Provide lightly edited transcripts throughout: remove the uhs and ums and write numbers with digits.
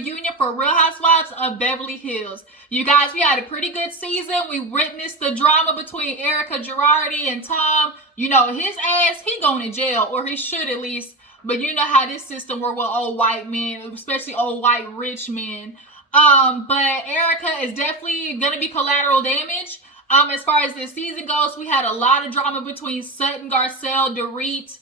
reunion for Real Housewives of Beverly Hills. You guys, we had a pretty good season. We witnessed the drama between Erika Girardi and Tom. You know, his ass, he going to jail, or he should at least. But you know how this system works with old white men, especially old white rich men. But Erika is definitely going to be collateral damage. As far as this season goes, we had a lot of drama between Sutton, Garcelle, Dorit,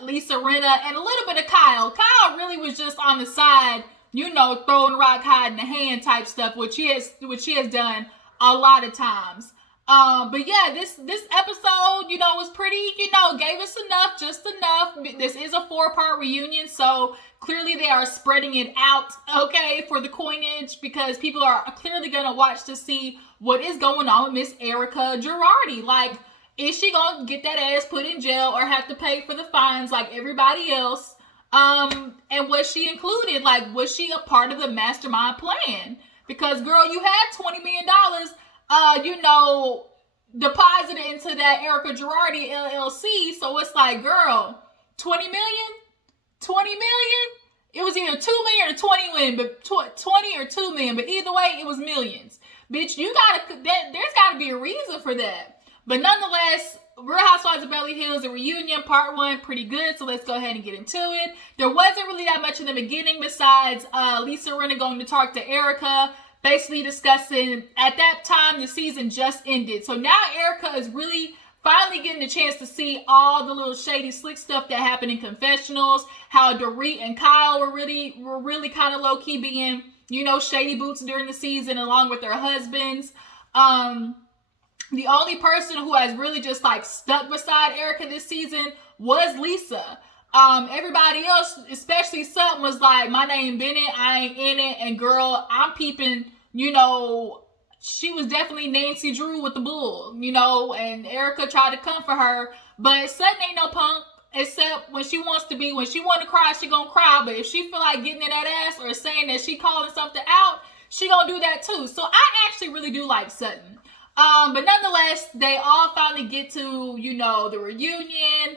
Lisa Rinna, and a little bit of Kyle. Kyle really was just on the side, you know, throwing rock, hiding the hand type stuff, which he has done a lot of times. But yeah, this episode, you know, was pretty, you know, gave us enough, just enough. This is a 4-part reunion, so clearly they are spreading it out, okay, for the coinage, because people are clearly gonna watch to see what is going on with Miss Erika Girardi. Like, is she gonna get that ass put in jail or have to pay for the fines like everybody else? And was she included? Like, was she a part of the mastermind plan? Because, girl, you had $20 million, you know, deposited into that Erika Girardi LLC. So it's like, girl, 20 million? 20 million? It was either 2 million or 20 million, but 20 or 2 million. But either way, it was millions. Bitch, there's gotta be a reason for that. But nonetheless, Real Housewives of Beverly Hills, the reunion, part 1, pretty good. So let's go ahead and get into it. There wasn't really that much in the beginning besides Lisa Rinna going to talk to Erika, basically discussing, at that time, the season just ended. So now Erika is really finally getting the chance to see all the little shady, slick stuff that happened in confessionals, how Dorit and Kyle were really kind of low-key being, you know, shady boots during the season along with their husbands. The only person who has really just like stuck beside Erika this season was Lisa. Everybody else, especially Sutton, was like, my name Bennett, I ain't in it. And girl, I'm peeping, you know, she was definitely Nancy Drew with the bull, you know, and Erika tried to come for her. But Sutton ain't no punk, except when she wants to be. When she want to cry, she gonna cry. But if she feel like getting in that ass or saying that she calling something out, she gonna do that too. So I actually really do like Sutton. But nonetheless, they all finally get to, you know, the reunion.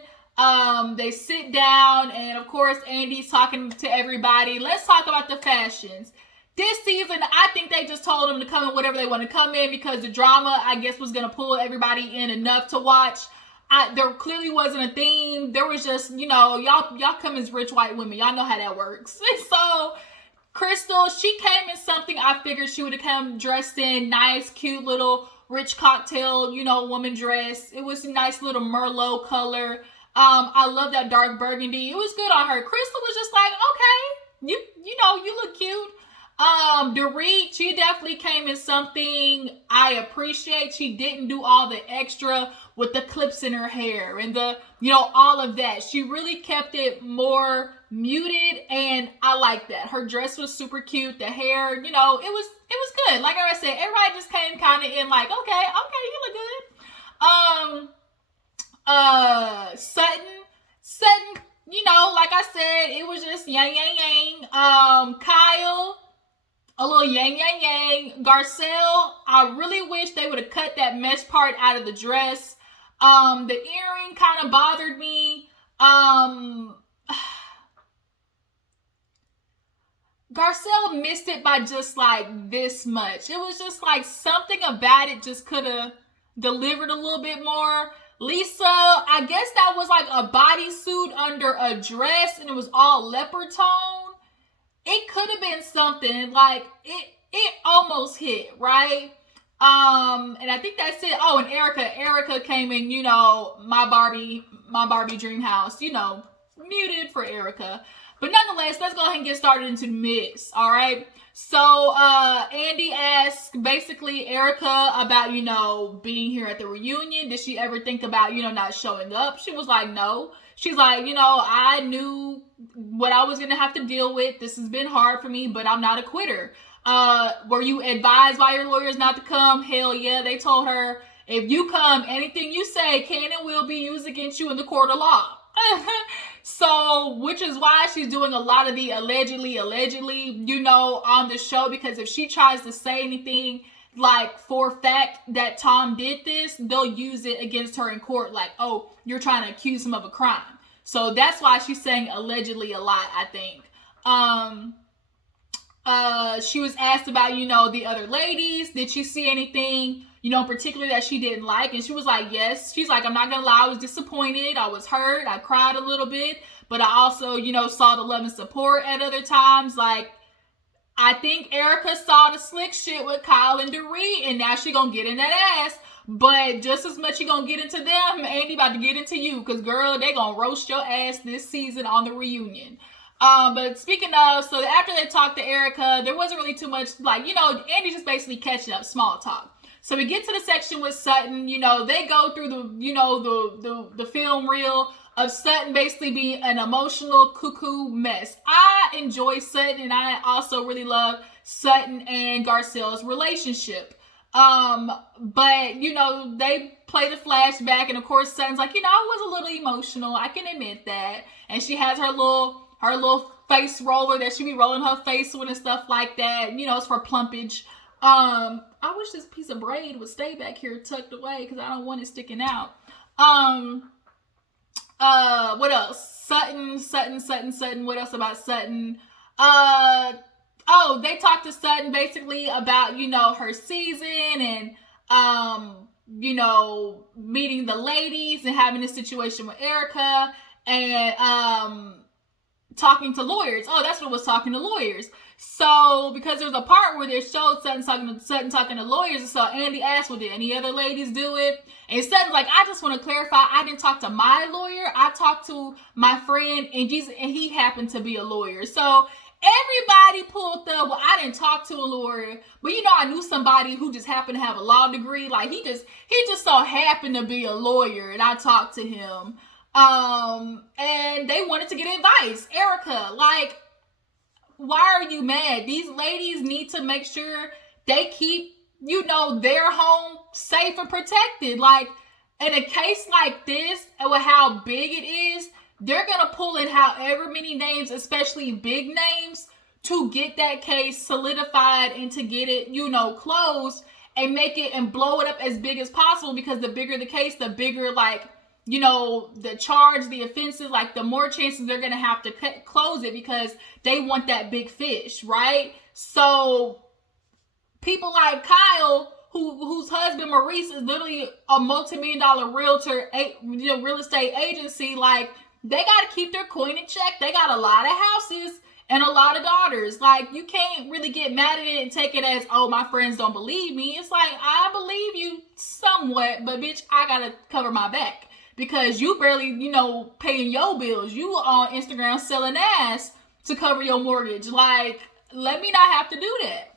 They sit down, and of course, Andy's talking to everybody. Let's talk about the fashions. This season, I think they just told them to come in whatever they want to come in because the drama, I guess, was going to pull everybody in enough to watch. There clearly wasn't a theme. There was just, you know, y'all come as rich white women. Y'all know how that works. So, Crystal, she came in something I figured she would have come dressed in. Nice, cute little rich cocktail, you know, woman dress. It was a nice little Merlot color. I love that dark burgundy. It was good on her. Crystal was just like, okay, you know, you look cute. Dorit, she definitely came in something I appreciate. She didn't do all the extra with the clips in her hair and the, you know, all of that. She really kept it more muted, and I like that. Her dress was super cute. The hair, you know, it was good. Like I said, everybody just came kind of in like, okay, you look good. Sutton, you know, like I said, it was just yang. Kyle, a little yang. Garcelle, I really wish they would have cut that mesh part out of the dress. The earring kind of bothered me. Garcelle missed it by just like this much. It was just like something about it just could have delivered a little bit more. Lisa, I guess that was like a bodysuit under a dress and it was all leopard tone. It could have been something like it almost hit, right? And I think that's it. Oh, and Erika came in, you know, my Barbie dream house, you know, muted for Erika. But nonetheless, let's go ahead and get started into the mix, all right? So, Andy asked basically Erika about, you know, being here at the reunion. Did she ever think about, you know, not showing up? She was like, no. She's like, you know, I knew what I was going to have to deal with. This has been hard for me, but I'm not a quitter. Were you advised by your lawyers not to come? Hell yeah. They told her, if you come, anything you say can and will be used against you in the court of law. So, which is why she's doing a lot of the allegedly, you know, on the show, because if she tries to say anything like for fact that Tom did this, they'll use it against her in court like, oh, you're trying to accuse him of a crime. So that's why she's saying allegedly a lot, I think. She was asked about, you know, the other ladies. Did she see anything, you know, in particular that she didn't like? And she was like, yes. She's like, I'm not gonna lie, I was disappointed. I was hurt. I cried a little bit. But I also, you know, saw the love and support at other times. Like, I think Erika saw the slick shit with Kyle and Dorit, and now she gonna get in that ass. But just as much you gonna get into them, Andy about to get into you. Because, girl, they gonna roast your ass this season on the reunion. But speaking of, so after they talked to Erika, there wasn't really too much, like, you know, Andy just basically catching up, small talk. So we get to the section with Sutton. You know, they go through the, you know, the film reel of Sutton basically being an emotional cuckoo mess. I enjoy Sutton, and I also really love Sutton and Garcelle's relationship. But, you know, they play the flashback, and of course Sutton's like, you know, I was a little emotional, I can admit that. And she has her little face roller that she be rolling her face with and stuff like that. You know, it's for plumpage. I wish this piece of braid would stay back here tucked away because I don't want it sticking out. What else? Sutton. What else about Sutton? They talked to Sutton basically about, you know, her season and, you know, meeting the ladies and having this situation with Erika and, talking to lawyers. Oh, that's what it was, talking to lawyers. So, because there's a part where they showed Sutton talking to lawyers, and so Andy asked, well, did any other ladies do it? And Sutton's like, I just want to clarify, I didn't talk to my lawyer. I talked to my friend, and he happened to be a lawyer. So, everybody pulled the, well, I didn't talk to a lawyer, but, you know, I knew somebody who just happened to have a law degree. Like, he just so happened to be a lawyer, and I talked to him. And they wanted to get advice. Erika, like, why are you mad? These ladies need to make sure they keep, you know, their home safe and protected. Like, in a case like this, and with how big it is, they're gonna pull in however many names, especially big names, to get that case solidified and to get it, you know, closed and make it and blow it up as big as possible, because the bigger the case, the bigger, like, you know, the charge, the offenses, like, the more chances they're going to have to close it, because they want that big fish, right? So people like Kyle, whose husband Maurice is literally a multi-million-dollar realtor, you know, real estate agency, like, they got to keep their coin in check. They got a lot of houses and a lot of daughters. Like, you can't really get mad at it and take it as, oh, my friends don't believe me. It's like, I believe you somewhat, but bitch, I got to cover my back. Because you barely, you know, paying your bills. You on Instagram selling ass to cover your mortgage. Like, let me not have to do that.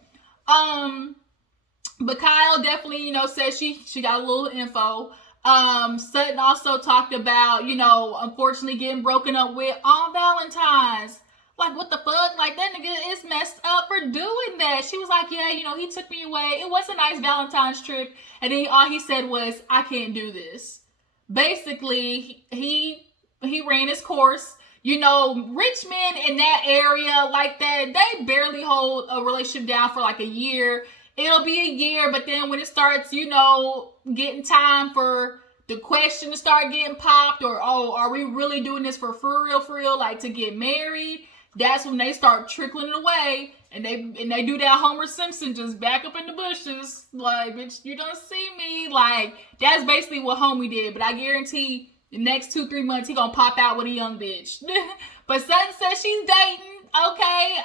But Kyle definitely, you know, said she got a little info. Sutton also talked about, you know, unfortunately getting broken up with on Valentine's. Like, what the fuck? Like, that nigga is messed up for doing that. She was like, yeah, you know, he took me away. It was a nice Valentine's trip. And then all he said was, I can't do this. Basically, he ran his course. You know, rich men in that area like that, they barely hold a relationship down for like a year. It'll be a year, but then when it starts, you know, getting time for the question to start getting popped, or, oh, are we really doing this for real, like, to get married? That's when they start trickling it away, and they do that Homer Simpson, just back up in the bushes, like, bitch, you don't see me. Like, that's basically what homie did. But I guarantee the next 2-3 months he gonna pop out with a young bitch. But Sutton says she's dating. Okay,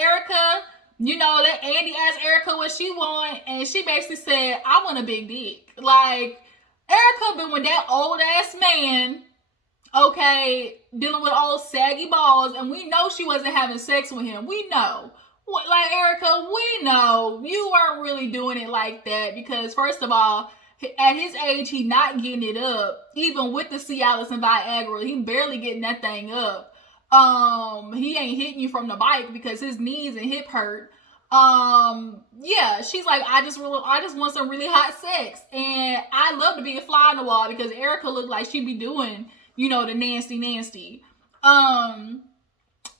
Erika, you know, that Andy asked Erika what she want, and she basically said, I want a big dick. Like, Erika been with that old ass man, okay, dealing with old saggy balls, and we know she wasn't having sex with him. We know. Like, Erika, we know you weren't really doing it like that, because first of all, at his age, he not getting it up. Even with the Cialis and Viagra, he barely getting that thing up. He ain't hitting you from the bike because his knees and hip hurt. Yeah, she's like, I just want some really hot sex, and I love to be a fly on the wall, because Erika looked like she'd be doing, you know, the nasty.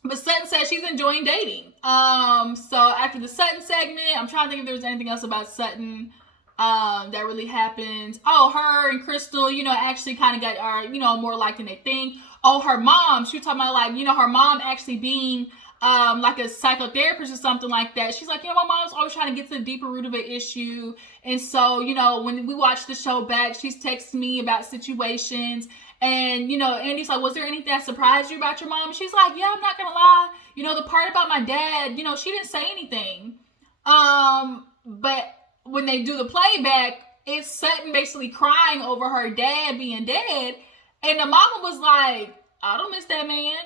But Sutton says she's enjoying dating. So after the Sutton segment, I'm trying to think if there's anything else about Sutton that really happened. Oh, her and Crystal, you know, actually kind of got, you know, more like than they think. Oh, her mom, she was talking about, like, you know, her mom actually being like a psychotherapist or something like that. She's like, my mom's always trying to get to the deeper root of an issue. And so, when we watch the show back, she's texting me about situations. And, Andy's like, was there anything that surprised you about your mom? And she's like, yeah, I'm not going to lie. The part about my dad, she didn't say anything. But when they do the playback, it's Sutton basically crying over her dad being dead. And the mama was like, I don't miss that man.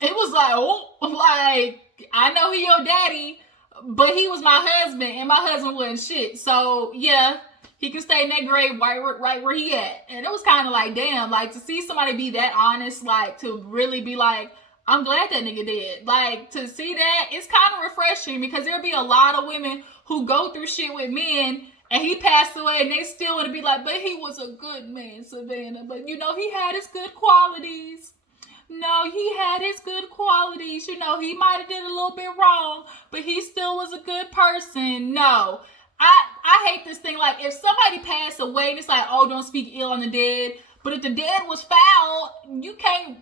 It was like, I know he your daddy, but he was my husband, and my husband wasn't shit. So, yeah, he can stay in that grave right where he at. And it was kind of like, damn, like, to see somebody be that honest, like, to really be like, I'm glad that nigga did. Like, to see that, it's kind of refreshing, because there'll be a lot of women who go through shit with men, and he passed away, and they still want to be like, but he was a good man, Savannah. But, he had his good qualities. No, he had his good qualities. He might have did a little bit wrong, but he still was a good person. No. I hate this thing. Like, if somebody passed away, and it's like, oh, don't speak ill on the dead. But if the dead was foul, you can't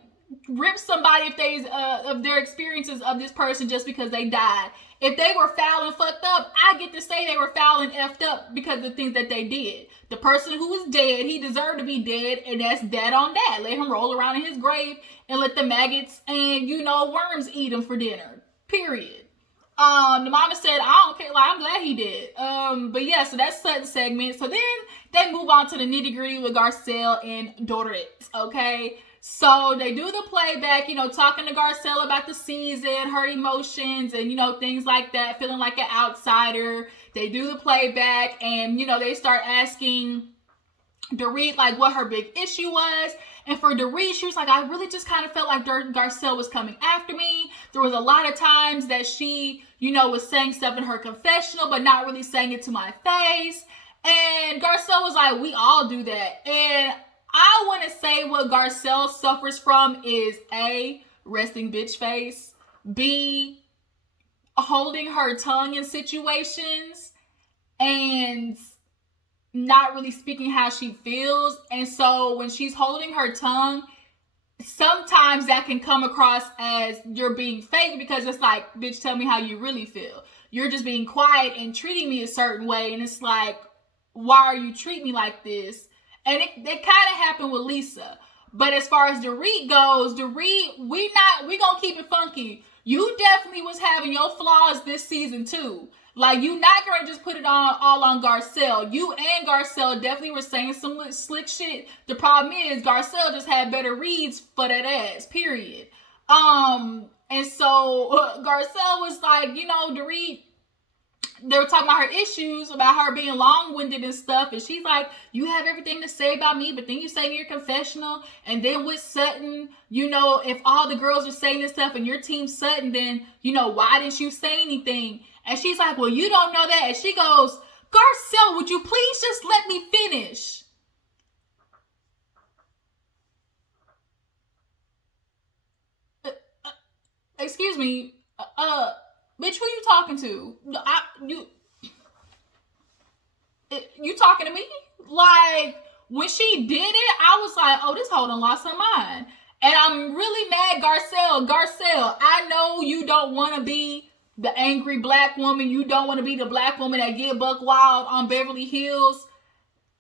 rip somebody if they of their experiences of this person just because they died. If they were foul and fucked up, I get to say they were foul and effed up because of the things that they did. The person who was dead, he deserved to be dead, and that's that on that. Let him roll around in his grave and let the maggots and, worms eat him for dinner. Period. The mama said, I don't care. Like, I'm glad he did. But yeah, so that's Sutton's segment. So then they move on to the nitty gritty with Garcelle and Dorit. Okay. So they do the playback, talking to Garcelle about the season, her emotions, and, things like that, feeling like an outsider. They do the playback, and, they start asking Dorit, like, what her big issue was. And for Dorit, she was like, I really just kind of felt like Garcelle was coming after me. There was a lot of times that she, was saying stuff in her confessional, but not really saying it to my face. And Garcelle was like, we all do that. And I want to say what Garcelle suffers from is A, resting bitch face, B, holding her tongue in situations, and not really speaking how she feels. And so when she's holding her tongue, sometimes that can come across as you're being fake, because it's like, bitch, tell me how you really feel. You're just being quiet and treating me a certain way, and it's like, why are you treating me like this? And it kind of happened with Lisa. But as far as Dorit goes, Dorit, we gonna keep it funky. You definitely was having your flaws this season too. Like, you not gonna just put it all on Garcelle. You and Garcelle definitely were saying some slick shit. The problem is Garcelle just had better reads for that ass, period. And so Garcelle was like, Dorit, they were talking about her issues, about her being long-winded and stuff, and she's like, you have everything to say about me, but then you say in your confessional, and then with Sutton, if all the girls are saying this stuff and your team Sutton, then, why didn't you say anything? And she's like, well, you don't know that. And she goes, Garcelle, would you please just let me finish? Excuse me, bitch, who you talking to? You talking to me? Like, when she did it, I was like, oh, this hoe done lost her mind. And I'm really mad, Garcelle. Garcelle, I know you don't want to be the angry black woman. You don't want to be the black woman that get buck wild on Beverly Hills.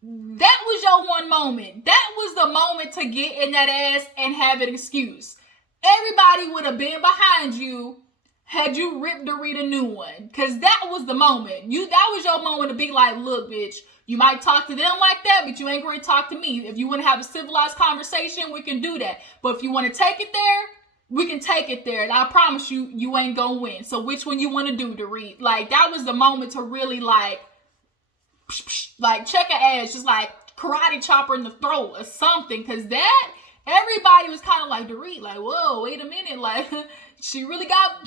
That was your one moment. That was the moment to get in that ass and have an excuse. Everybody would have been behind you had you ripped Dorit a new one. Because that was the moment. That was your moment to be like, look, bitch, you might talk to them like that, but you ain't going to talk to me. If you want to have a civilized conversation, we can do that. But if you want to take it there, we can take it there. And I promise you, you ain't going to win. So which one you want to do, Dorit? Like, that was the moment to really, like check her ass, just like karate chop her in the throat or something. Because that, everybody was kind of like, Dorit, like, whoa, wait a minute. Like, she really got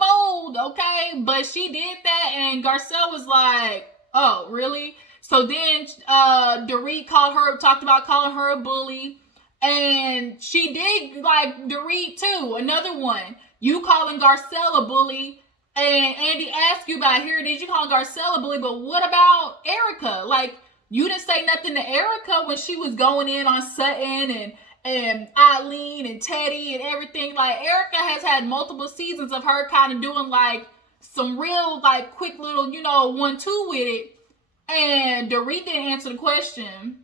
bold, okay? But she did that, and Garcelle was like, oh, really? So then Dorit talked about calling her a bully. And she did, like, Dorit too. Another one. You calling Garcelle a bully. And Andy asked you about, here it is, you calling Garcelle a bully, but what about Erika? Like, you didn't say nothing to Erika when she was going in on Sutton and Eileen and Teddy and everything. Like, Erika has had multiple seasons of her kind of doing like some real like quick little, 1-2 with it. And Dorit didn't answer the question.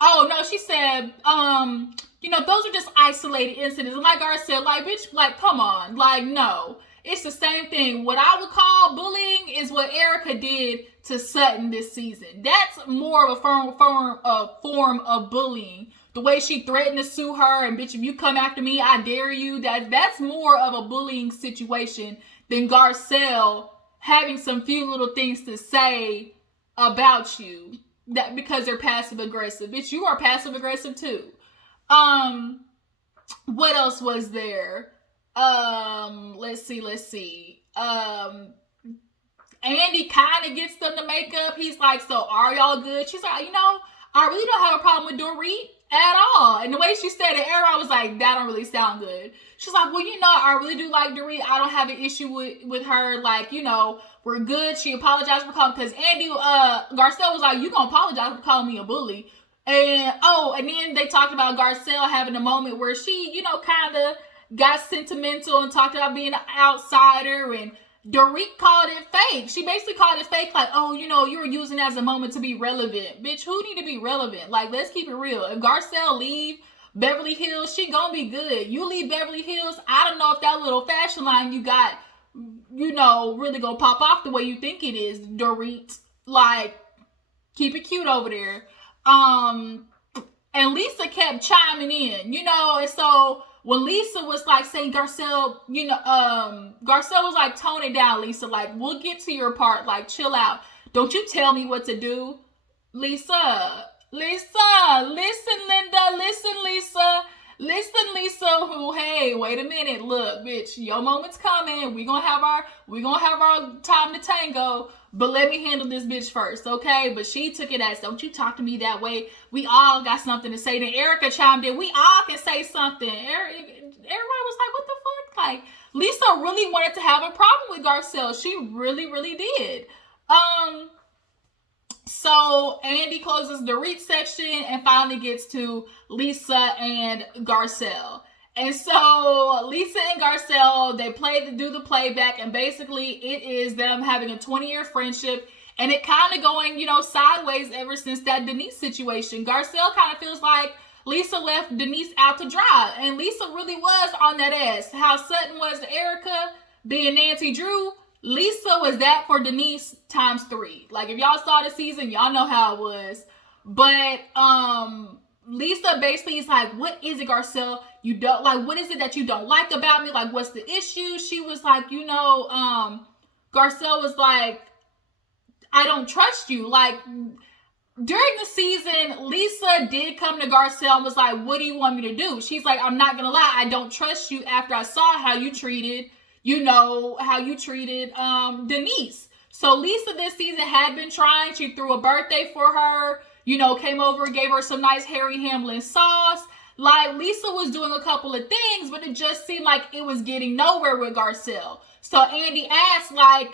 Oh no, she said, those are just isolated incidents. And like Garcelle, like, bitch, like, come on, like, no. It's the same thing. What I would call bullying is what Erika did to Sutton this season. That's more of a form of bullying. The way she threatened to sue her, and bitch, if you come after me, I dare you. That's more of a bullying situation than Garcelle having some few little things to say about you. That because they're passive aggressive. Bitch, you are passive aggressive too. What else was there? Let's see. Andy kind of gets them to make up. He's like, so are y'all good? She's like, I really don't have a problem with Dorit at all. And the way she said it, I was like, that don't really sound good. She's like, well, I really do like Dorit. I don't have an issue with her. Like, we're good. She apologized for calling, because Andy, Garcelle was like, you gonna apologize for calling me a bully. And then they talked about Garcelle having a moment where she, kind of got sentimental and talked about being an outsider, and Dorit called it fake. She basically called it fake, like, oh, you were using it as a moment to be relevant. Bitch, who need to be relevant? Like, let's keep it real. If Garcelle leave Beverly Hills, she gonna be good. You leave Beverly Hills, I don't know if that little fashion line you got, really gonna pop off the way you think it is, Dorit. Like, keep it cute over there. And Lisa kept chiming in, and so when Lisa was like saying Garcelle, Garcelle was like, tone it down, Lisa. Like, we'll get to your part. Like, chill out. Don't you tell me what to do. Lisa, listen, Linda. Listen, Lisa, who, hey, wait a minute. Look, bitch, your moment's coming. We're gonna have our time to tango. But let me handle this bitch first, okay? But she took it as, don't you talk to me that way. We all got something to say. Then Erika chimed in. We all can say something. Everybody was like, what the fuck? Like, Lisa really wanted to have a problem with Garcelle. She really, really did. So Andy closes the Dorit section and finally gets to Lisa and Garcelle. And so Lisa and Garcelle, they do the playback, and basically it is them having a 20-year friendship, and it kind of going, sideways ever since that Denise situation. Garcelle kind of feels like Lisa left Denise out to dry, and Lisa really was on that ass. How Sutton was to Erika being Nancy Drew, Lisa was that for Denise times 3. Like, if y'all saw the season, y'all know how it was. But Lisa basically is like, what is it, Garcelle? You don't like, what is it that you don't like about me? Like, what's the issue? She was like, Garcelle was like, I don't trust you. Like, during the season, Lisa did come to Garcelle and was like, what do you want me to do? She's like, I'm not gonna lie, I don't trust you after I saw how you treated, Denise. So Lisa this season had been trying. She threw a birthday for her, came over and gave her some nice Harry Hamlin sauce. Like, Lisa was doing a couple of things, but it just seemed like it was getting nowhere with Garcelle. So Andy asked, like,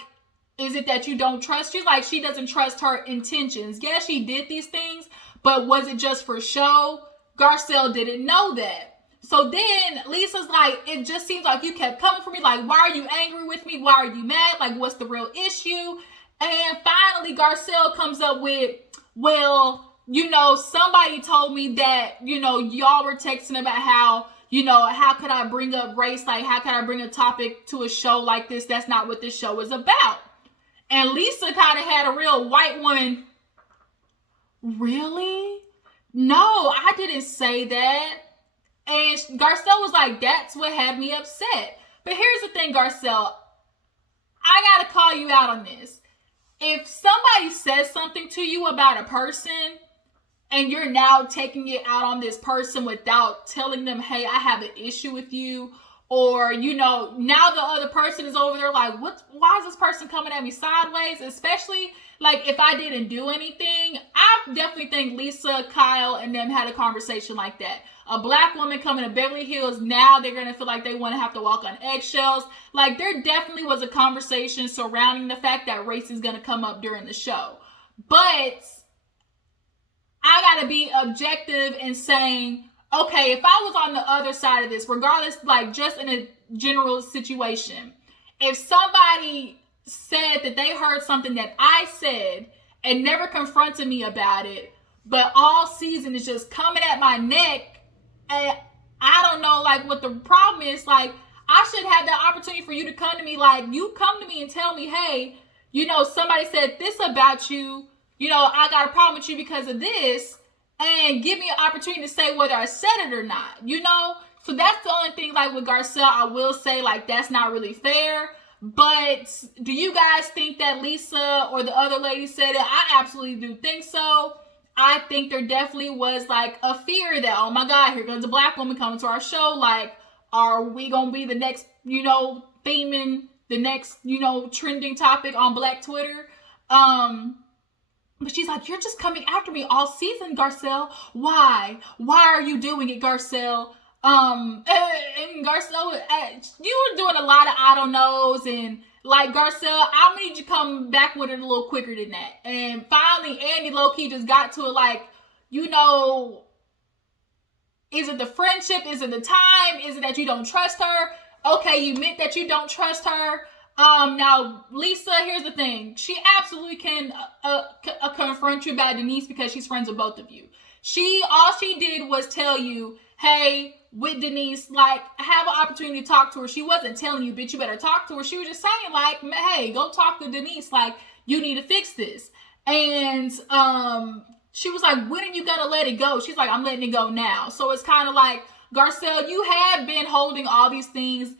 is it that you don't trust? She's like, she doesn't trust her intentions. Yeah, she did these things, but was it just for show? Garcelle didn't know that. So then Lisa's like, it just seems like you kept coming for me. Like, why are you angry with me? Why are you mad? Like, what's the real issue? And finally, Garcelle comes up with, well, somebody told me that, y'all were texting about how, how could I bring up race? Like, how could I bring a topic to a show like this? That's not what this show is about. And Lisa kind of had a real white woman. Really? No, I didn't say that. And Garcelle was like, that's what had me upset. But here's the thing, Garcelle. I got to call you out on this. If somebody says something to you about a person, and you're now taking it out on this person without telling them, hey, I have an issue with you, or, now the other person is over there like, why is this person coming at me sideways? Especially, like, if I didn't do anything. I definitely think Lisa, Kyle, and them had a conversation like that. A black woman coming to Beverly Hills, now they're going to feel like they want to have to walk on eggshells. Like, there definitely was a conversation surrounding the fact that race is going to come up during the show. But I gotta be objective and saying, okay, if I was on the other side of this, regardless, like just in a general situation, if somebody said that they heard something that I said and never confronted me about it, but all season is just coming at my neck, and I don't know like what the problem is. Like, I should have the opportunity for you to come to me. Like, you come to me and tell me, hey, somebody said this about you. I got a problem with you because of this, and give me an opportunity to say whether I said it or not. So that's the only thing. Like with Garcelle, I will say like that's not really fair. But do you guys think that Lisa or the other lady said it? I absolutely do think so. I think there definitely was like a fear that, oh my God, here comes a black woman coming to our show. Like, are we going to be the next, theming the next, trending topic on Black Twitter? But she's like, you're just coming after me all season, Garcelle. Why? Why are you doing it, Garcelle? And Garcelle, you were doing a lot of I don't knows, and like Garcelle, I'm gonna need you to come back with it a little quicker than that. And finally, Andy low-key just got to it like, is it the friendship? Is it the time? Is it that you don't trust her? Okay, you admit that you don't trust her. Now, Lisa, here's the thing. She absolutely can confront you about Denise because she's friends with both of you. All she did was tell you, hey, with Denise, like, have an opportunity to talk to her. She wasn't telling you, bitch, you better talk to her. She was just saying, like, hey, go talk to Denise. Like, you need to fix this. And she was like, when are you gonna let it go? She's like, I'm letting it go now. So it's kind of like, Garcelle, you have been holding all these things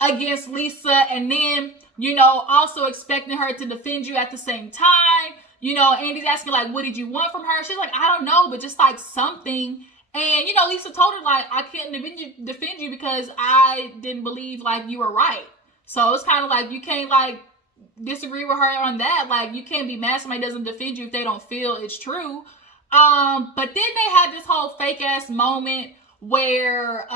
against Lisa, and then, also expecting her to defend you at the same time. Andy's asking, like, what did you want from her? She's like, I don't know, but just like something. And, Lisa told her, like, I couldn't defend you because I didn't believe, like, you were right. So it's kind of like, you can't, like, disagree with her on that. Like, you can't be mad somebody doesn't defend you if they don't feel it's true. But then they had this whole fake ass moment where,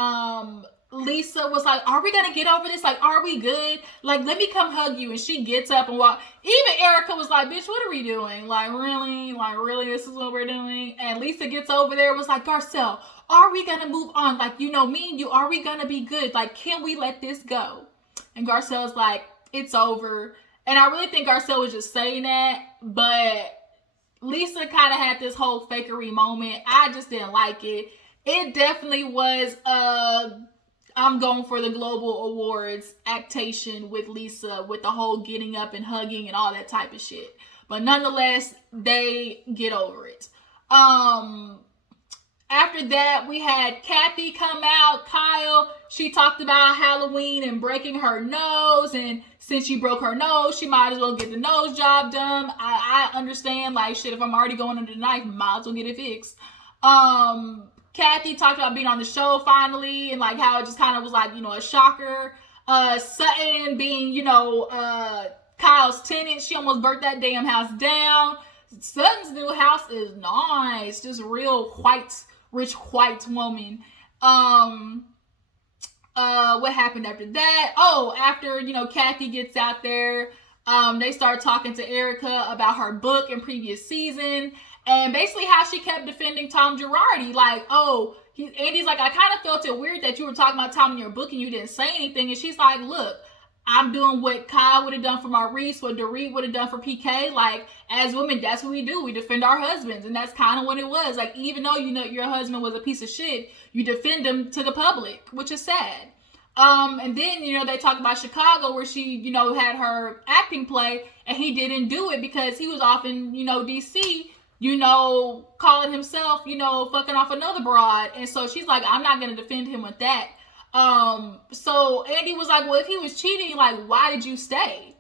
Lisa was like, are we gonna get over this? Like, are we good? Like, let me come hug you. And she gets up and walk. Even Erika was like, bitch, what are we doing? Like, really? Like, really? This is what we're doing? And Lisa gets over there and was like, Garcelle, are we gonna move on? Like, me and you, are we gonna be good? Like, can we let this go? And Garcelle's like, it's over. And I really think Garcelle was just saying that, but Lisa kind of had this whole fakery moment. I just didn't like it. It definitely was I'm going for the Global Awards actation with Lisa, with the whole getting up and hugging and all that type of shit. But nonetheless, they get over it. After that, we had Kathy come out. Kyle, she talked about Halloween and breaking her nose. And since she broke her nose, she might as well get the nose job done. I understand, like, shit, if I'm already going under the knife, might as well get it fixed. Kathy talked about being on the show finally and like how it just kind of was like, a shocker. Sutton being, Kyle's tenant. She almost burnt that damn house down. Sutton's new house is nice. Just real rich white woman. What happened after that? Oh, after, Kathy gets out there, they start talking to Erika about her book in previous season. And basically how she kept defending Tom Girardi. Like, Andy's like, I kind of felt it weird that you were talking about Tom in your book and you didn't say anything. And she's like, look, I'm doing what Kyle would have done for Maurice, what Dorit would have done for PK. Like, as women, that's what we do. We defend our husbands. And that's kind of what it was. Like, even though, your husband was a piece of shit, you defend him to the public, which is sad. And then, they talk about Chicago where she, had her acting play and he didn't do it because he was off in, DC, calling himself, fucking off another broad. And so she's like, I'm not going to defend him with that. So Andy was like, well, if he was cheating, like, why did you stay?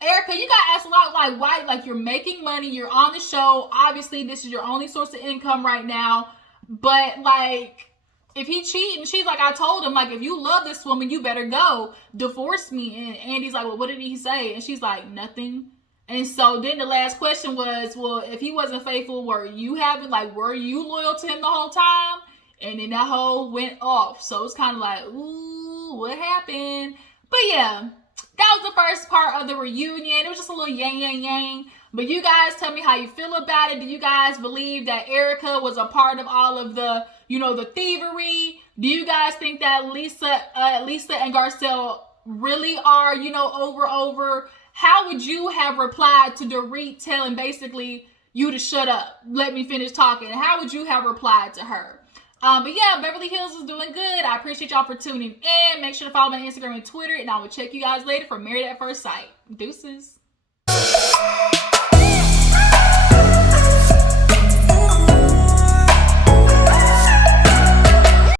Erika, you got asked a lot, like, why? Like, you're making money, you're on the show. Obviously, this is your only source of income right now. But, like, if he cheating, she's like, I told him, like, if you love this woman, you better go. Divorce me. And Andy's like, well, what did he say? And she's like, nothing. And so then the last question was, well, if he wasn't faithful, were you loyal to him the whole time? And then that whole went off. So it's kind of like, ooh, what happened? But yeah, that was the first part of the reunion. It was just a little yang. But you guys tell me how you feel about it. Do you guys believe that Erika was a part of all of the, the thievery? Do you guys think that Lisa and Garcelle really are, over? How would you have replied to Dorit telling basically you to shut up? Let me finish talking. How would you have replied to her? But yeah, Beverly Hills is doing good. I appreciate y'all for tuning in. Make sure to follow me on Instagram and Twitter, and I will check you guys later for Married at First Sight. Deuces.